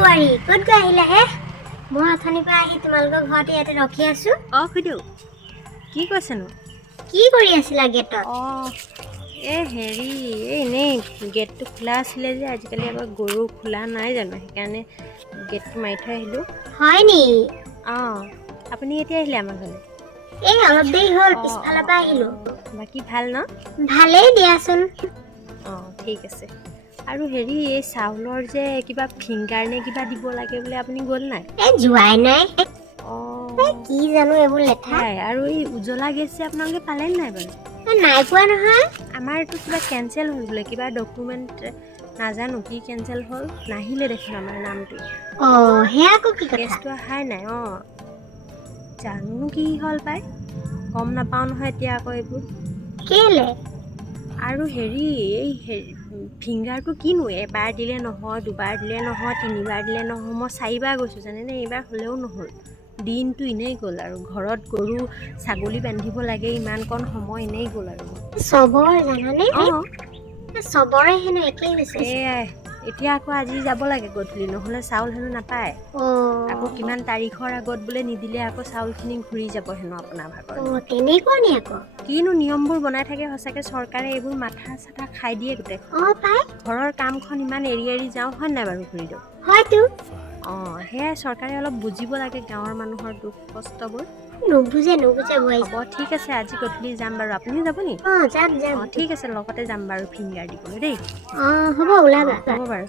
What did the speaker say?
বুৱাৰী ক'ত গৈ আহিলা হে মই অথনিৰ পৰা আহি তোমালোকৰ ঘৰতে ইয়াতে ৰখি আছো খুদু কি কৈছেনো কি কৰি আছিলা গেটত হেৰি এনেই গেটটো খোলা আছিলে যে আজিকালি আকৌ গৰু খোলা নাই জানো সেইকাৰণে গেটটো মাৰি থৈ আহিলোঁ হয় নি আপুনি এতিয়া আহিলে আমাৰ ঘৰলৈ এই অলপ দেৰি হ'ল পিছফালৰ পৰা আহিলো বাকী ভাল ন ভালেই দিয়াচোন ঠিক আছে আৰু হেৰি এই চাউলৰ যে কিবা ফিংগাৰ নে কিবা দিব লাগে বোলে আপুনি গ'ল নাই যোৱাই নাই কি জানো এইবোৰ লেঠা আৰু এই উজ্বলা গেছ যে আপোনালোকে পালে নাই বাৰু নাই পোৱা নহয় আমাৰ এইটো কিবা কেঞ্চেল হ'ল বোলে কিবা ডকুমেণ্ট নাজানো কি কেঞ্চেল হ'ল নাহিলে দেখোন আমাৰ নামটো সেয়া আকৌ কি কথা গেছটো অহাই নাই জানো কি হ'ল পাই গম নাপাওঁ নহয় এতিয়া আকৌ এইবোৰ কেলে আৰু হেৰি এই ফিংগাৰটো কিনো এবাৰ দিলে নহয় দুবাৰ দিলে নহয় তিনিবাৰ দিলে নহয় মই 4বাৰ গৈছোঁ জানেনে এইবাৰ হ'লেও নহ'ল দিনটো এনেই গ'ল আৰু ঘৰত গৰু ছাগলী বান্ধিব লাগে ইমানকণ সময় এনেই গ'ল আৰু চবৰ জানানে চবৰে হেনো একেই হৈছে এয়াই এতিয়া আকৌ আজি যাব লাগে গধূলি নহ'লে চাউল হেনো নাপায় আকৌ কিমান তাৰিখৰ আগত বোলে নিদিলে আকৌ চাউলখিনি ঘূৰি যাব হেনো আপোনাৰ ভাগৰ তেনেকুৱা নি আকৌ কিনো নিয়মবোৰ বনাই থাকে সঁচাকৈ চৰকাৰে এইবোৰ মাথা চাথা খাই দিয়ে গোটেই ঘৰৰ কামখন ইমান এৰি এৰি যাওঁ হয় নাই বাৰু ঘূৰি দিওঁ হয়তো সেয়াই চৰকাৰে অলপ বুজিব লাগে গাঁৱৰ মানুহৰ দুখ কষ্টবোৰ নুবুজে হ'ব ঠিক আছে আজি গধূলি যাম বাৰু আপুনিও যাব নি যাম ঠিক আছে লগতে যাম বাৰু ফিংগাৰ দিবলৈ দেই হ'ব ওলাবা হ'ব বাৰু